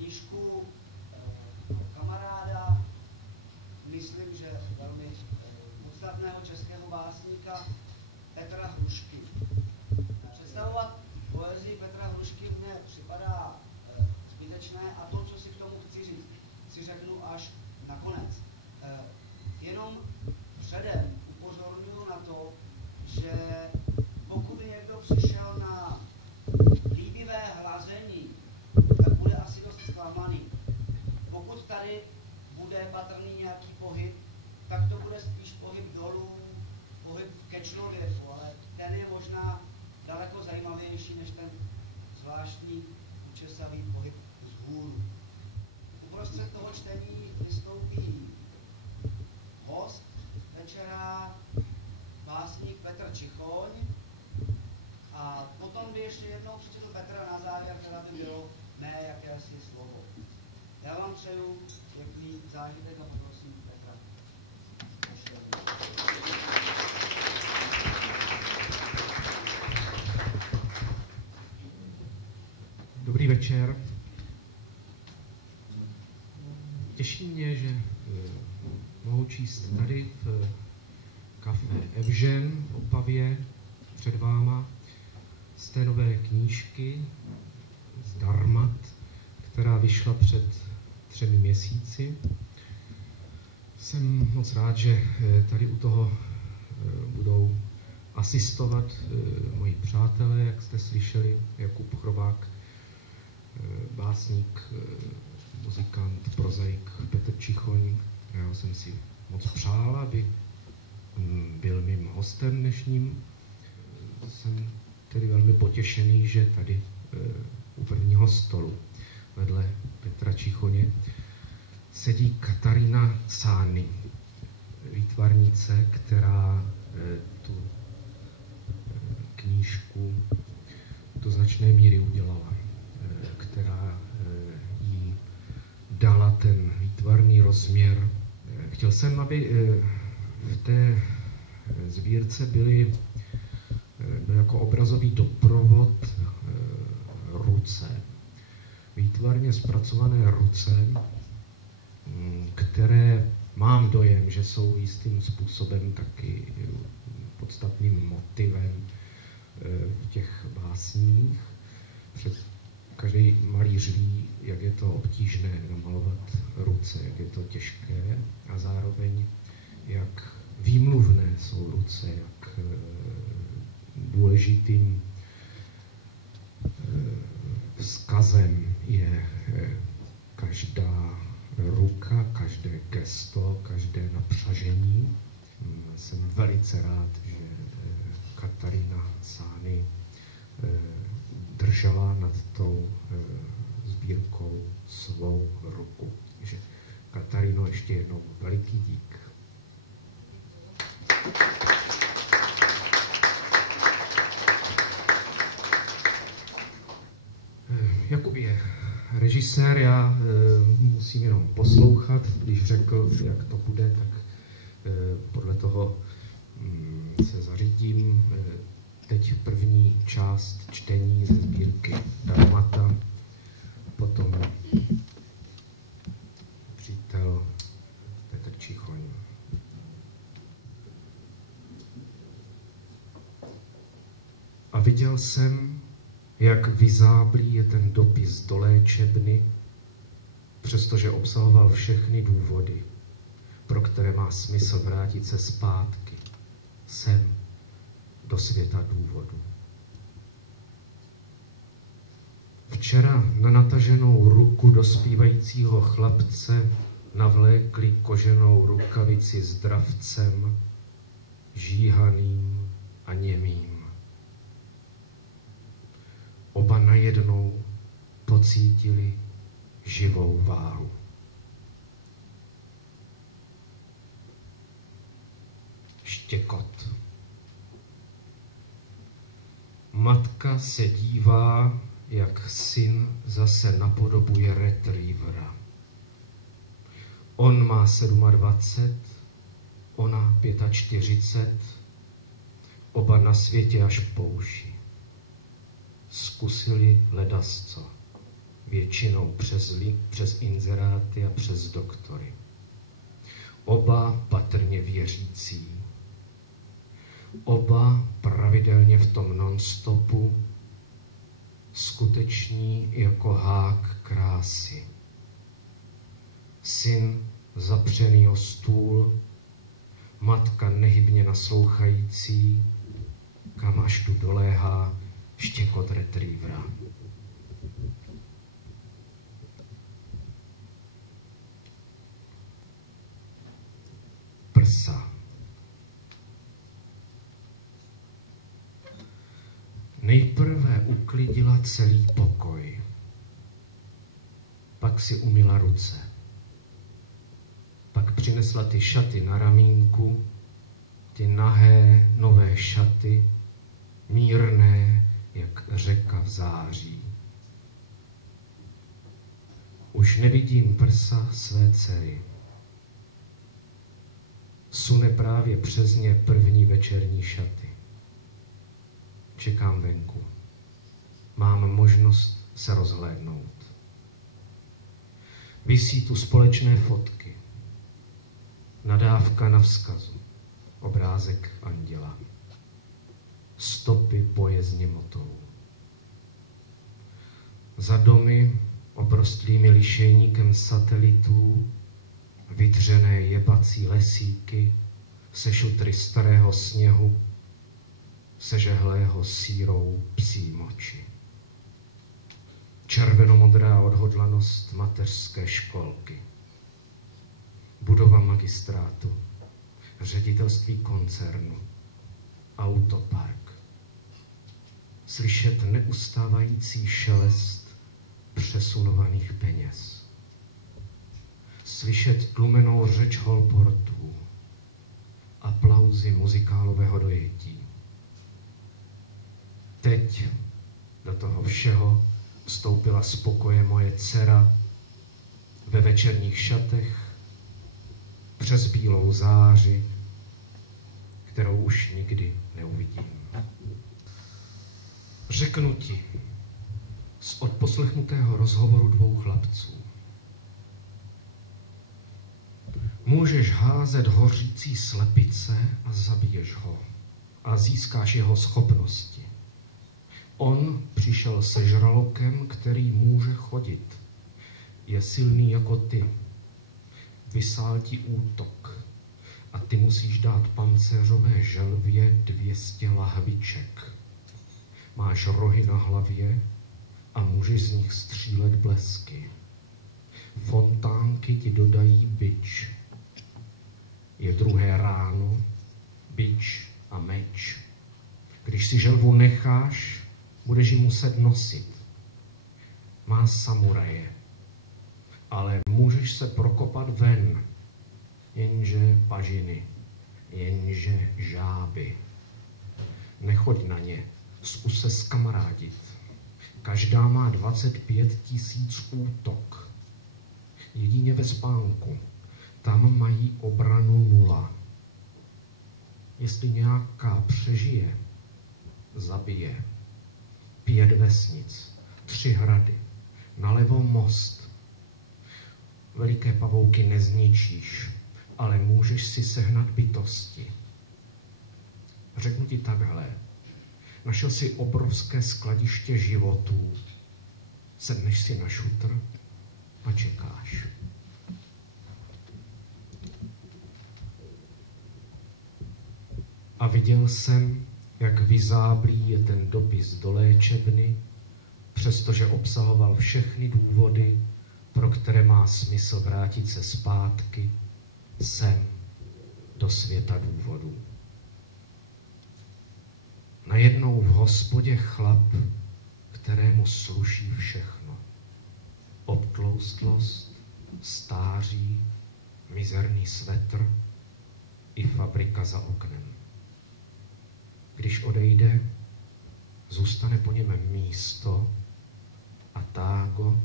knížku kamaráda, myslím, že velmi podstatného českého básníka Petra Hrušky. Představovat poezii Petra Hrušky mně připadá zbytečné a to, co si k tomu chci říct, si řeknu až nakonec. Jenom předem upozorňuji na to, že pokud někdo přišel na líbivé hlazení, tak bude asi dost zklamaný. Pokud tady bude patrný nějaký pohyb, tak to bude spíš pohyb dolů, pohyb ke člověku, ale ten je možná daleko zajímavější než ten zvláštní učesavý pohyb vzhůru. Uprostřed toho čtení vystoupí host večera, básník Petr Čichoň, a potom by ještě jednou přečetl Petra na závěr, která by bylo mé jakési slovo. Já vám přeju pěkný zážitek a poprosím Petra. Dobrý večer. Těší mě, že mohu číst tady v Café Evžen v Opavě před váma z té nové knížky Zdarmat, která vyšla před 3 měsíci. Jsem moc rád, že tady u toho budou asistovat moji přátelé, jak jste slyšeli, Jakub Chrobák, básník, muzikant, prozaik Petr Čichoň. Já jsem si moc přál, aby byl mým hostem dnešním. Jsem tedy velmi potěšený, že tady u prvního stolu vedle Petra Čichoně sedí Katarína Sány, výtvarnice, která tu knížku do značné míry udělala, která jí dala ten výtvarný rozměr. Chtěl jsem, aby v té sbírce byl jako obrazový doprovod ruce, výtvarně zpracované ruce, které mám dojem, že jsou jistým způsobem taky podstatným motivem v těch básních. Každý malíř ví, jak je to obtížné namalovat ruce, jak je to těžké a zároveň jak výmluvné jsou ruce, jak důležitým vzkazem je každá ruka, každé gesto, každé napřažení. Jsem velice rád, že Katarína Sány držela nad tou sbírkou svou ruku. Takže Kataríno, ještě jednou veliký dík. Jakub je režisér, já musím jenom poslouchat, když řekl, jak to bude, tak podle toho se zařídím. Teď první část čtení ze sbírky Darmata, potom přítel Petr Čichoň. A viděl jsem, jak vyzáblý je ten dopis do léčebny, přestože obsahoval všechny důvody, pro které má smysl vrátit se zpátky, sem, do světa důvodu. Včera na nataženou ruku dospívajícího chlapce navlékli koženou rukavici s dravcem, žíhaným a němým. Oba najednou pocítili živou váhu. Štěkot. Matka se dívá, jak syn zase napodobuje retrievera. On má 27, ona 45, oba na světě až po uši. Zkusili ledasco, většinou přes inzeráty a přes doktory. Oba patrně věřící. Oba pravidelně v tom non-stopu, skuteční jako hák krásy. Syn zapřený o stůl, matka nehybně naslouchající, kam až tu doléhá štěkot retrievera. Prsa. Nejprve uklidila celý pokoj, pak si umyla ruce, pak přinesla ty šaty na ramínku, ty nahé nové šaty, mírné jak řeka v září. Už nevidím prsa své dcery. Sune právě přes ně první večerní šaty. Čekám venku. Mám možnost se rozhlédnout. Visí tu společné fotky. Nadávka na vzkazu. Obrázek anděla. Stopy boje s němotou. Za domy, obrostlými lišejníkem satelitů, vydřené jebací lesíky, se šutry starého sněhu, sežehlého sírou psí moči. Červenomodrá odhodlanost mateřské školky. Budova magistrátu, ředitelství koncernu, autopark. Slyšet neustávající šelest přesunovaných peněz. Slyšet tlumenou řeč holportů, aplauzy muzikálového dojetí. Teď do toho všeho vstoupila z pokoje moje dcera ve večerních šatech přes bílou záři, kterou už nikdy neuvidím. Řeknu ti z odposlechnutého rozhovoru dvou chlapců. Můžeš házet hořící slepice a zabiješ ho a získáš jeho schopnosti. On přišel se žralokem, který může chodit. Je silný jako ty. Vysál ti útok a ty musíš dát pancéřové želvě 200 lahviček. Máš rohy na hlavě a můžeš z nich střílet blesky. Fontánky ti dodají bič. Je 2. ráno, bič a meč. Když si želvu necháš, budeš ji muset nosit. Má samuraje, ale můžeš se prokopat ven, jenže pažiny, jenže žáby. Nechoď na ně, zkus se zkamarádit. Každá má 25 000 útok. Jedině ve spánku. Tam mají obranu 0. Jestli nějaká přežije, zabije. 5 vesnic, 3 hrady, nalevo most. Veliké pavouky nezničíš, ale můžeš si sehnat bytosti. Řeknu ti takhle. Našel si obrovské skladiště životů. Sedneš si na šutr a čekáš. A viděl jsem, jak vyzáblý je ten dopis do léčebny, přestože obsahoval všechny důvody, pro které má smysl vrátit se zpátky sem do světa důvodů. Najednou v hospodě chlap, kterému sluší všechno. Obtloustlost, stáří, mizerný svetr i fabrika za oknem. Když odejde, zůstane po něm místo a tágo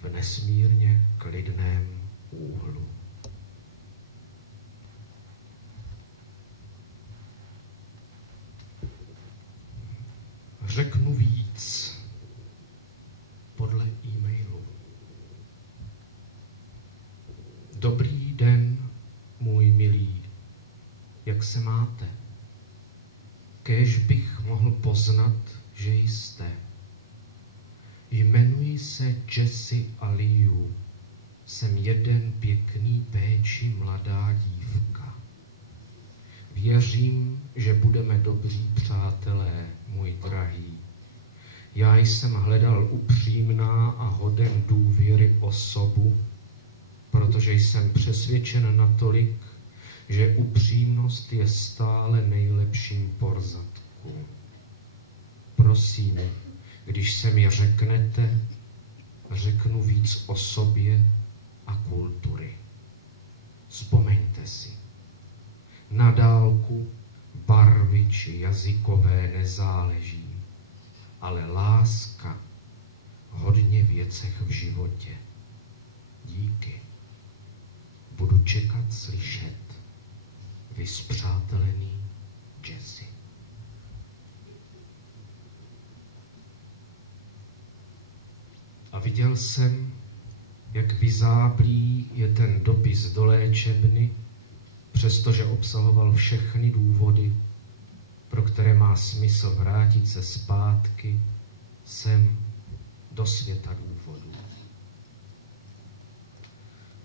v nesmírně klidném úhlu. Řeknu víc. Dobrý den, můj milý, jak se máte? Kéž bych mohl poznat, že jste. Jmenuji se Jesse Aliu. Jsem jeden pěkný péči mladá dívka. Věřím, že budeme dobří přátelé, můj drahý. Já jsem hledal upřímná a hoden důvěry osobu, protože jsem přesvědčen natolik, že upřímnost je stále nejlepším porzatku. Prosím, když se mi řeknete, řeknu víc o sobě a kultury. Vzpomeňte si, na dálku barvy či jazykové nezáleží, ale láska hodně věcech v životě. Díky. Budu čekat, slyšet. Vy spřátelený Jesse. A viděl jsem, jak vyzáblý je ten dopis do léčebny, přestože obsahoval všechny důvody, pro které má smysl vrátit se zpátky sem do světa důvodů.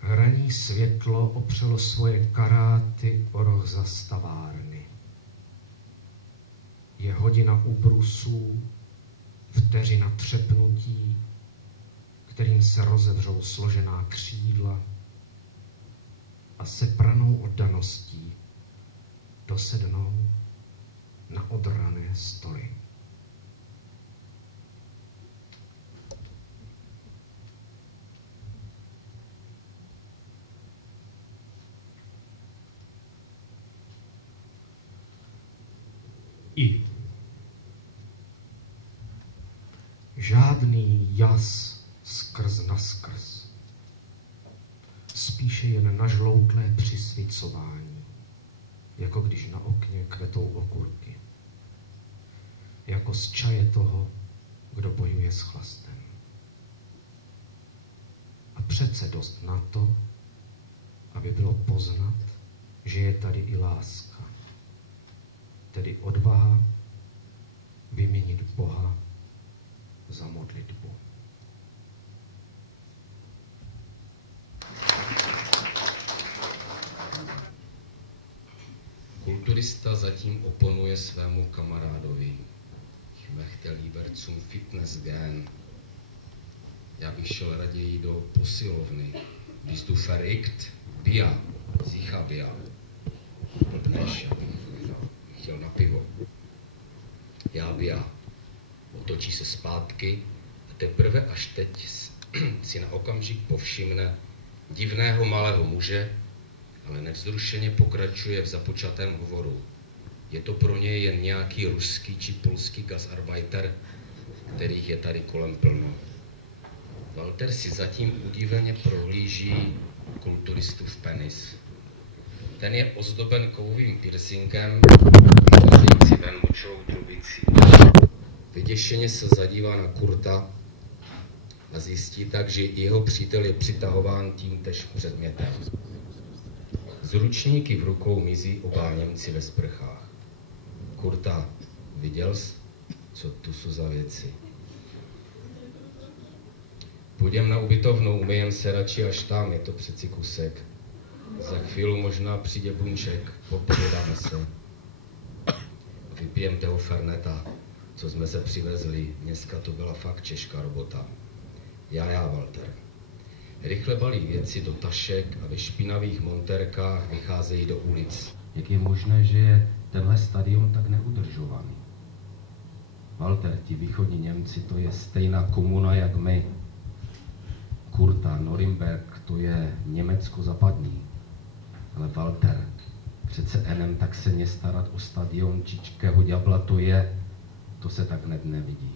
Hraní světlo opřelo svoje karáty o roh zastavárny. Je hodina ubrusů, vteřina třepnutí, kterým se rozevřou složená křídla a se pranou oddaností dosednou na odrané stoly. I žádný jas skrz naskrz, spíše jen nažloutlé přisvicování, jako když na okně kvetou okurky, jako z čaje toho, kdo bojuje s chlastem. A přece dost na to, aby bylo poznat, že je tady i láska, tedy odvaha vyměnit Boha za modlitbu. Kulturista zatím oponuje svému kamarádovi. Ich möchte lieber zum Fitness gehen. Já bych šel raději do posilovny. Bist du verrückt? Bia. Sicha Bia. Blbneš, já bych chtěl na pivo. Já Bia. Otočí se zpátky a teprve až teď si na okamžik povšimne divného malého muže, ale nevzrušeně pokračuje v započatém hovoru. Je to pro něj jen nějaký ruský či polský gasarbeiter, kterých je tady kolem plno. Walter si zatím udíveně prohlíží kulturistův penis. Ten je ozdoben kovovým piercingem, vycházející ven močovou trubicí. Vyděšeně se zadívá na Kurta a zjistí tak, že jeho přítel je přitahován tímtež předmětem. Z ručníky v rukou mizí oba Němci ve sprchách. Kurta, viděl jsi, co tu jsou za věci? Půjdem na ubytovnu, umyjem se radši až tam, je to přeci kusek. Za chvíli možná přijde bunček, popovědáme se. Vypijem toho ferneta, co jsme se přivezli, dneska to byla fakt těžká robota. Já, Walter. Rychle balí věci do tašek a ve špinavých montérkách vycházejí do ulic. Jak je možné, že je tenhle stadion tak neudržovaný? Walter, ti východní Němci, to je stejná komuna jak my. Kurta, Norimberg, to je Německo západní. Ale Walter, přece enem tak se nestarat o stadion Čičkého ďábla, to se tak hned nevidí.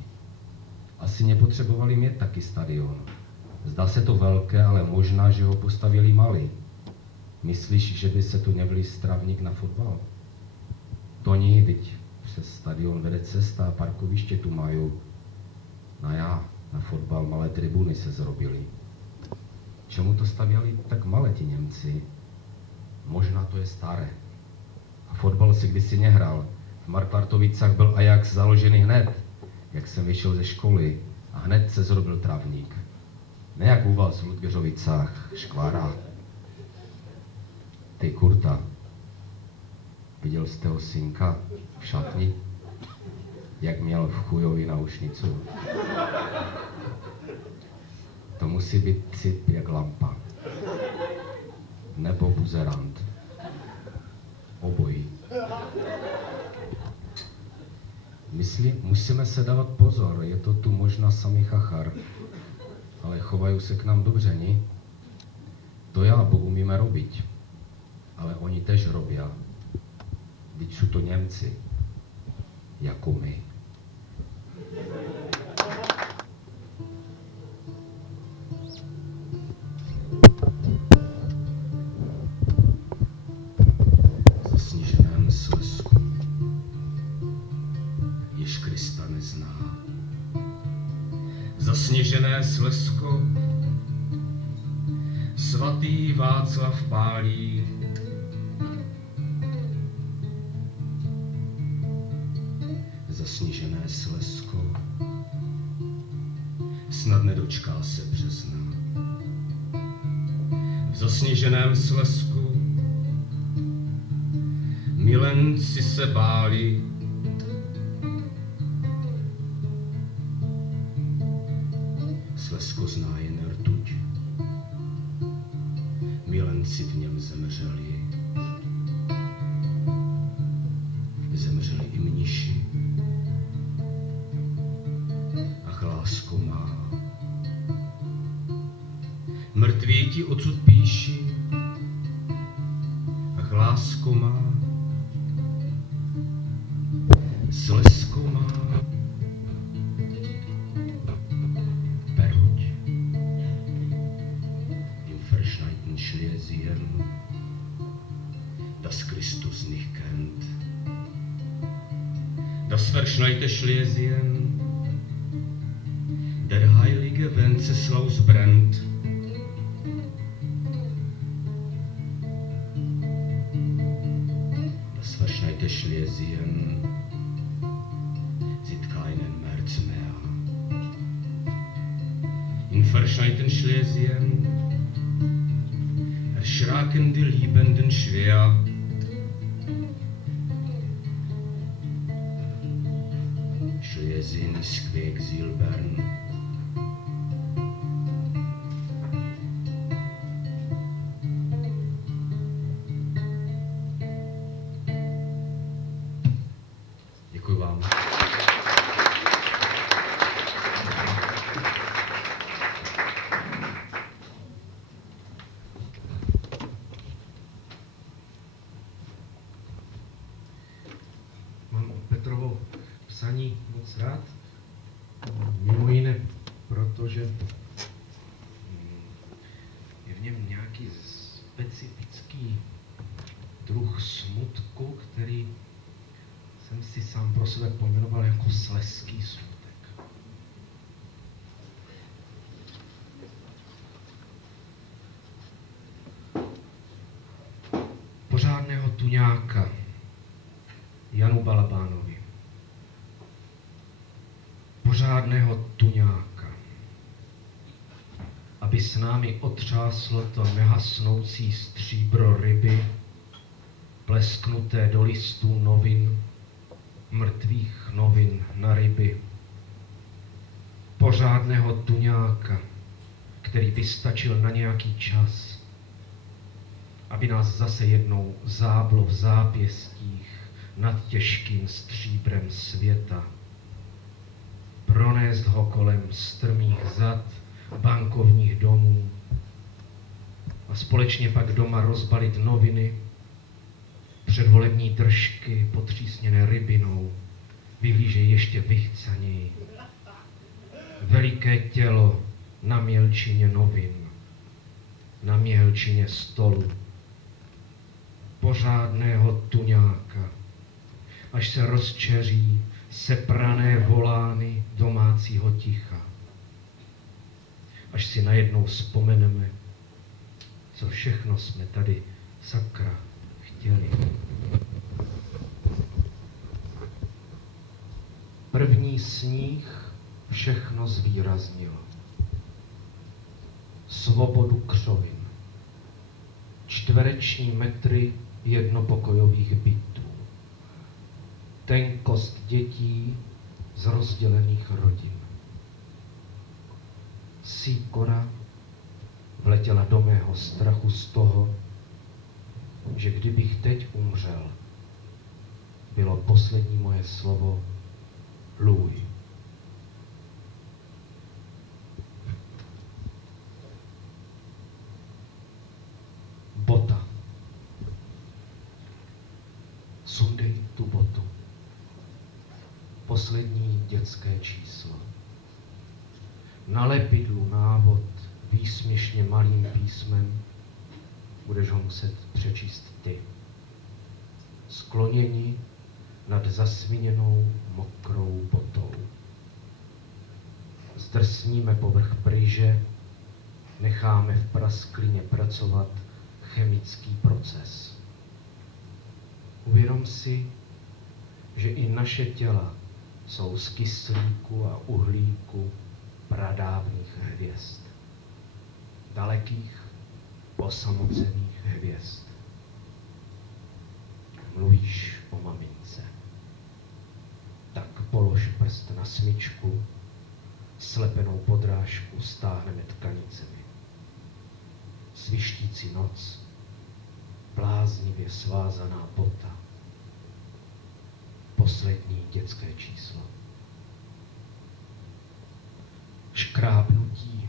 Asi nepotřebovali mít taky stadion. Zdá se to velké, ale možná, že ho postavili malý. Myslíš, že by se tu nebyl stravník na fotbal? To ní, teď přes stadion vede cesta a parkoviště tu mají. No já, na fotbal malé tribuny se zrobili. Čemu to stavěli tak malé ti Němci? Možná to je staré. A fotbal si kdysi nehrál. V Markvartovicách byl Ajax založený hned, jak jsem vyšel ze školy a hned se zrobil travník. Ne jak u vás v Ludgeřovicách, škvára. Ty Kurta, viděl jste ho synka v šatni? Jak měl v chujovi náušnicu? To musí být cip jak lampa. Nebo buzerant. Obojí. Musíme se dávat pozor, je to tu možná samý chachar. Ale chovají se k nám dobře, ni? To já Bohu umíme robiť. Ale oni tež robia. Vždyť jsou to Němci. Jako my. Zasněženém Slezsku, jež Krista nezná. Zasněžené Slezsko, svatý Václav pálí. Zasněžené Slezsko, snad nedočká se března. V zasněženém Slezsku milenci se báli. Slezsko zná jen rtuť, milenci v něm zemřeli. Zemřeli i mniši. Ach, lásko má, mrtví ti odsud píši. Ach, lásko má, Slezsko má. Peruť, im verschneiten Schlesien, das Christus nicht kennt. Das verschneite Schlesien, der heilige Wenceslaus brennt. Das verschneite Schlesien sieht keinen März mehr. In verschneiten Schlesien erschraken die Liebenden schwer. Schlesien ist Quecksilbern. Děkuji vám. Mám Petrovo psaní moc rád, mimo jiné, protože je v něm nějaký specifický druh smutku, který jsem si sám pro sebe pojmenoval jako slezský smutek. Pořádného tuňáka Janu Balabánovi. Pořádného tuňáka, aby s námi otřáslo to nehasnoucí stříbro ryby, plesknuté do listů novin, mrtvých novin na ryby. Pořádného tuňáka, který by stačil na nějaký čas, aby nás zase jednou záblo v zápěstích nad těžkým stříbrem světa. Pronést ho kolem strmých zad bankovních domů a společně pak doma rozbalit noviny, předvolební držky potřísněné rybinou, vyhlížejí ještě vychcaněji. Veliké tělo na mělčině novin, na mělčině stolu, pořádného tuňáka, až se rozčeří seprané volány domácího ticha. Až si najednou vzpomeneme, co všechno jsme tady, sakra, chtěli. První sníh všechno zvýraznil. Svobodu křovin. Čtvereční metry jednopokojových bytů. Tenkost dětí z rozdělených rodin. Sýkora vletěla do mého strachu z toho, že kdybych teď umřel, bylo poslední moje slovo Louis. Bota. Sundej tu botu. Poslední dětské číslo. Na lepidlu návod výsměšně malým písmem, budeš ho muset přečíst ty. Skloněni nad zasviněnou mokrou botou. Zdrsníme povrch pryže, necháme v prasklině pracovat chemický proces. Uvědom si, že i naše těla jsou z kyslíku a uhlíku pradávných hvězd. Dalekých, osamocených hvězd. Mluvíš o mamince. Tak polož prst na smyčku, slepenou podrážku stáhneme tkanicemi. Svištící noc, bláznivě svázaná bota. Poslední dětské číslo. Škrábnutí.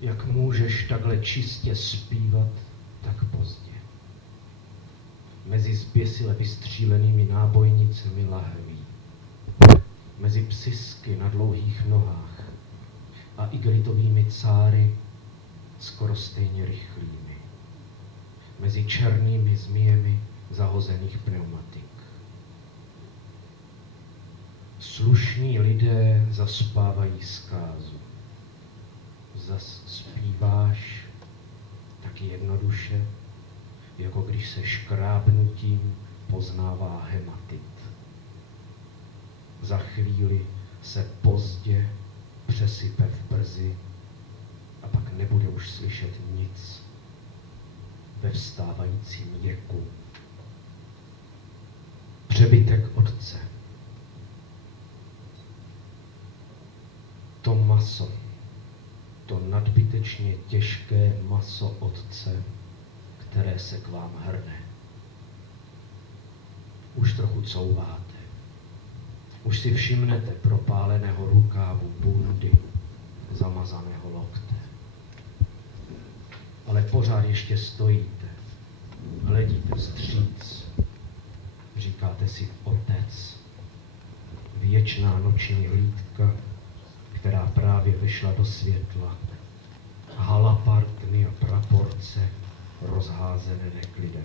Jak můžeš takhle čistě zpívat tak pozdě? Mezi zběsile vystřílenými nábojnicemi lahví. Mezi psisky na dlouhých nohách a igelitovými cáry skoro stejně rychlými. Mezi černými zmijemi zahozených pneumatik. Slušní lidé zaspávají zkázu. Zas zpíváš taky jednoduše, jako když se škrábnutím poznává hematit. Za chvíli se pozdě přesype v brzy a pak nebude už slyšet nic ve vstávajícím věku. Přebytek otce. To maso, to nadbytečně těžké maso otce, které se k vám hrne. Už trochu couváte. Už si všimnete propáleného rukávu bundy, zamazaného lokte. Ale pořád ještě stojíte, hledíte vstříc, říkáte si otec, věčná noční hlídka, která právě vyšla do světla, halapartny a praporce rozházené neklidem.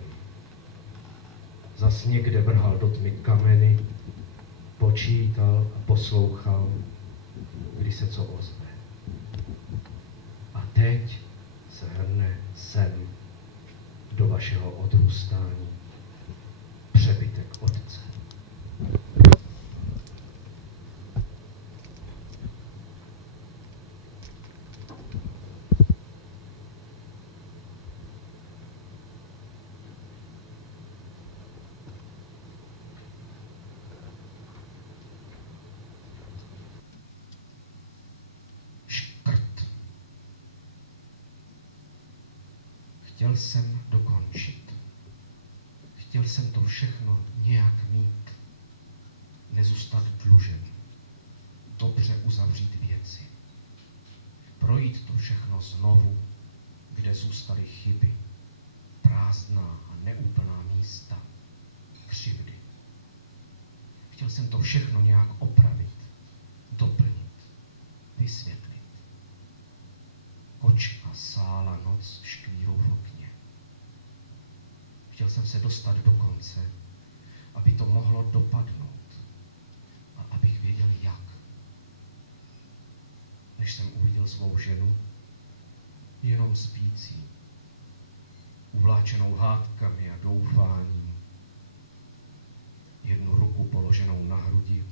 Zas někde vrhal do tmy kameny, počítal a poslouchal, kdy se co ozve. A teď se hrne sem do vašeho odrůstání přebytek otce. Chtěl jsem dokončit. Chtěl jsem to všechno nějak mít. Nezůstat dlužen. Dobře uzavřít věci. Projít to všechno znovu, kde zůstaly chyby. Prázdná a neúplná místa. Křivdy. Chtěl jsem to všechno nějak opravit. Doplnit. Vysvětlit. Kočka sála noc škvírou v okně. Chtěl jsem se dostat do konce, aby to mohlo dopadnout a abych věděl jak. Než jsem uviděl svou ženu, potom spící, uvláčenou hádkami a doufáním, jednu ruku položenou na hrudi,